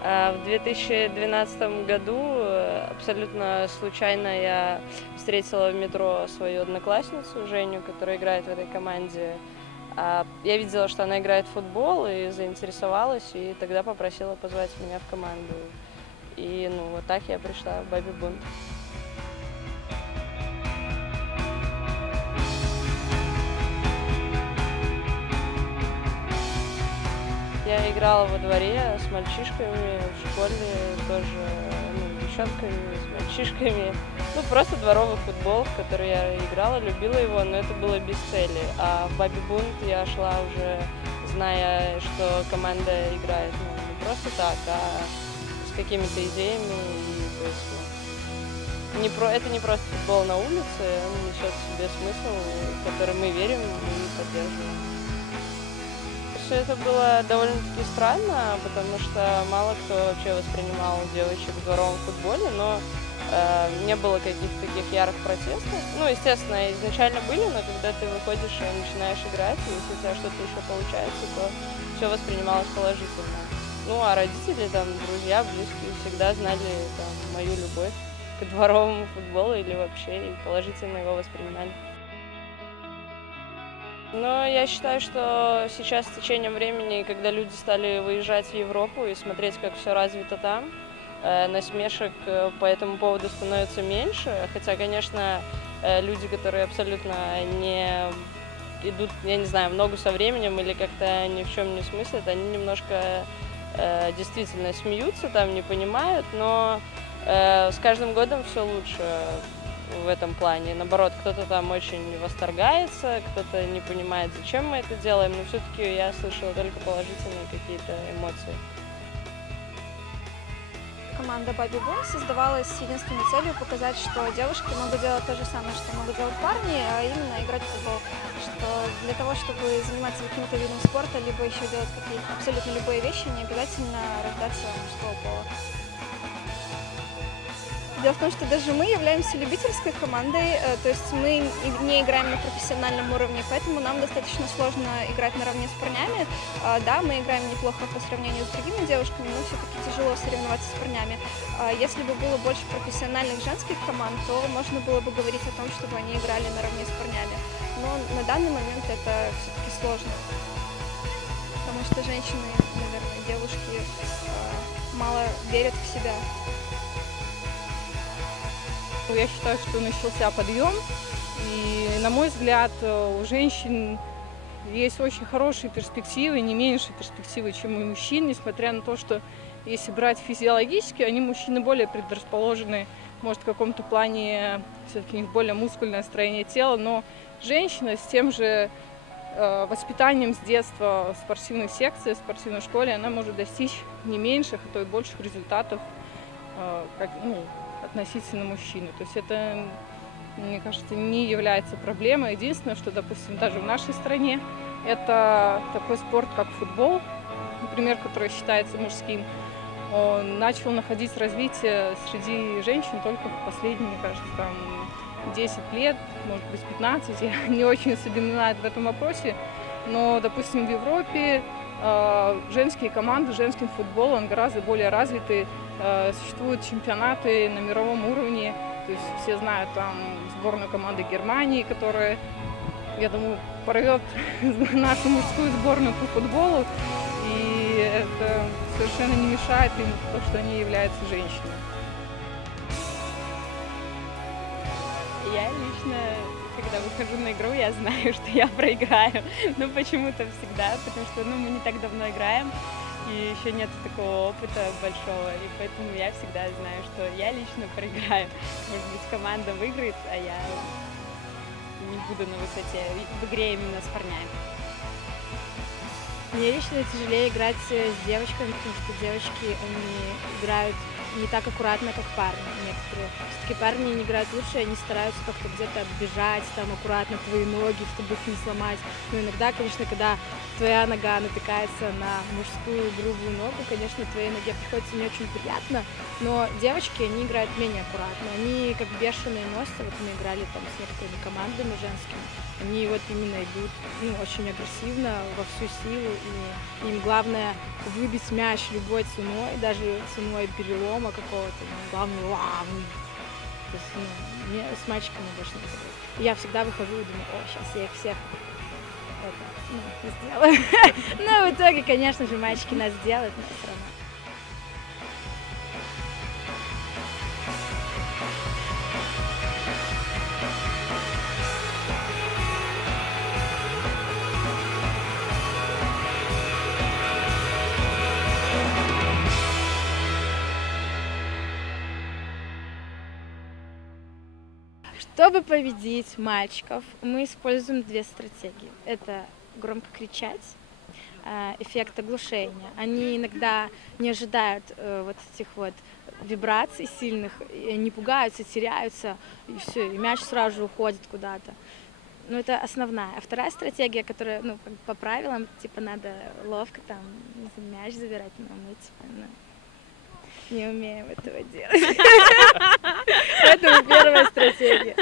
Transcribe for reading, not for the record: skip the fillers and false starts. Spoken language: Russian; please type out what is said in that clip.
В 2012 году абсолютно случайно я встретила в метро свою одноклассницу Женю, которая играет в этой команде. Я видела, что она играет в футбол и заинтересовалась, и тогда попросила позвать меня в команду. И вот так я пришла в Бабий Бунт. Я играла во дворе с мальчишками, в школе тоже, с девчонками, с мальчишками. Просто дворовый футбол, в который я играла, любила его, но это было без цели. А в Бабий Бунт я шла уже, зная, что команда играет не просто так, а с какими-то идеями. И, то есть, это не просто футбол на улице, он несет в себе смысл, в который мы верим и поддерживаем. Это было довольно-таки странно, потому что мало кто вообще воспринимал девочек в дворовом футболе, но не было каких-то таких ярых протестов. Естественно, изначально были, но когда ты выходишь и начинаешь играть, и если у тебя что-то еще получается, то все воспринималось положительно. А родители, друзья, близкие всегда знали мою любовь к дворовому футболу или вообще и положительно его воспринимали. Но я считаю, что сейчас с течением времени, когда люди стали выезжать в Европу и смотреть, как все развито там, насмешек по этому поводу становится меньше. Хотя, конечно, люди, которые абсолютно не идут, я не знаю, в ногу со временем или как-то ни в чем не смыслят, они немножко действительно смеются, не понимают, но с каждым годом все лучше в этом плане. Наоборот, кто-то очень восторгается, кто-то не понимает, зачем мы это делаем, но все-таки я слышала только положительные какие-то эмоции. Команда Бабий Бунт создавалась с единственной целью показать, что девушки могут делать то же самое, что могут делать парни, а именно играть в футбол. Что для того, чтобы заниматься каким-то видом спорта, либо еще делать какие-то абсолютно любые вещи, не обязательно рождаться мужского пола. Дело в том, что даже мы являемся любительской командой, то есть мы не играем на профессиональном уровне, поэтому нам достаточно сложно играть наравне с парнями. Да, мы играем неплохо по сравнению с другими девушками, но все-таки тяжело соревноваться с парнями. Если бы было больше профессиональных женских команд, то можно было бы говорить о том, чтобы они играли наравне с парнями. Но на данный момент это все-таки сложно, потому что женщины, наверное, девушки мало верят в себя. Я считаю, что начался подъем, и, на мой взгляд, у женщин есть очень хорошие перспективы, не меньше перспективы, чем у мужчин, несмотря на то, что если брать физиологически, они, мужчины, более предрасположены, может, в каком-то плане все-таки у них более мускульное строение тела, но женщина с тем же воспитанием с детства в спортивной секции, в спортивной школе, она может достичь не меньших, а то и больших результатов, относительно мужчины. То есть это, мне кажется, не является проблемой. Единственное, что, допустим, даже в нашей стране, это такой спорт, как футбол, например, который считается мужским, он начал находить развитие среди женщин только в последние, мне кажется, 10 лет, может быть, 15. Я не очень осведомлена в этом вопросе, но, допустим, в Европе женские команды, женский футбол, он гораздо более развитый. Существуют чемпионаты на мировом уровне, то есть все знают сборную команды Германии, которая, я думаю, порвет нашу мужскую сборную по футболу, и это совершенно не мешает им то, что они являются женщинами. Я лично, когда выхожу на игру, я знаю, что я проиграю, почему-то всегда, потому что мы не так давно играем. И еще нет такого опыта большого, и поэтому я всегда знаю, что я лично проиграю. Может быть, команда выиграет, а я не буду на высоте в игре именно с парнями. Мне лично тяжелее играть с девочками, потому что девочки, они играют не так аккуратно, как парни некоторые. Все-таки парни не играют лучше, они стараются как-то где-то оббежать, там аккуратно твои ноги, чтобы их не сломать. Но иногда, конечно, когда твоя нога натыкается на мужскую грубую ногу, конечно, твоей ноге приходится не очень приятно, но девочки, они играют менее аккуратно, они как бешеные носятся, вот мы играли там с некоторыми командами женскими, они вот именно идут очень агрессивно, во всю силу, и им главное выбить мяч любой ценой, даже ценой перелома какого-то, главное, то есть, мне с мальчиками больше не говорю. Я всегда выхожу и думаю, сейчас я их всех сделаю. Но в итоге, конечно же, мальчики нас делают, но все равно. Чтобы победить мальчиков, мы используем две стратегии. Это громко кричать, эффект оглушения. Они иногда не ожидают вот этих вот вибраций сильных, не пугаются, теряются, и все, и мяч сразу же уходит куда-то. Ну, это основная. А вторая стратегия, которая, по правилам, типа, надо ловко там мяч забирать, но мы, типа, не умеем этого делать. Это первая стратегия.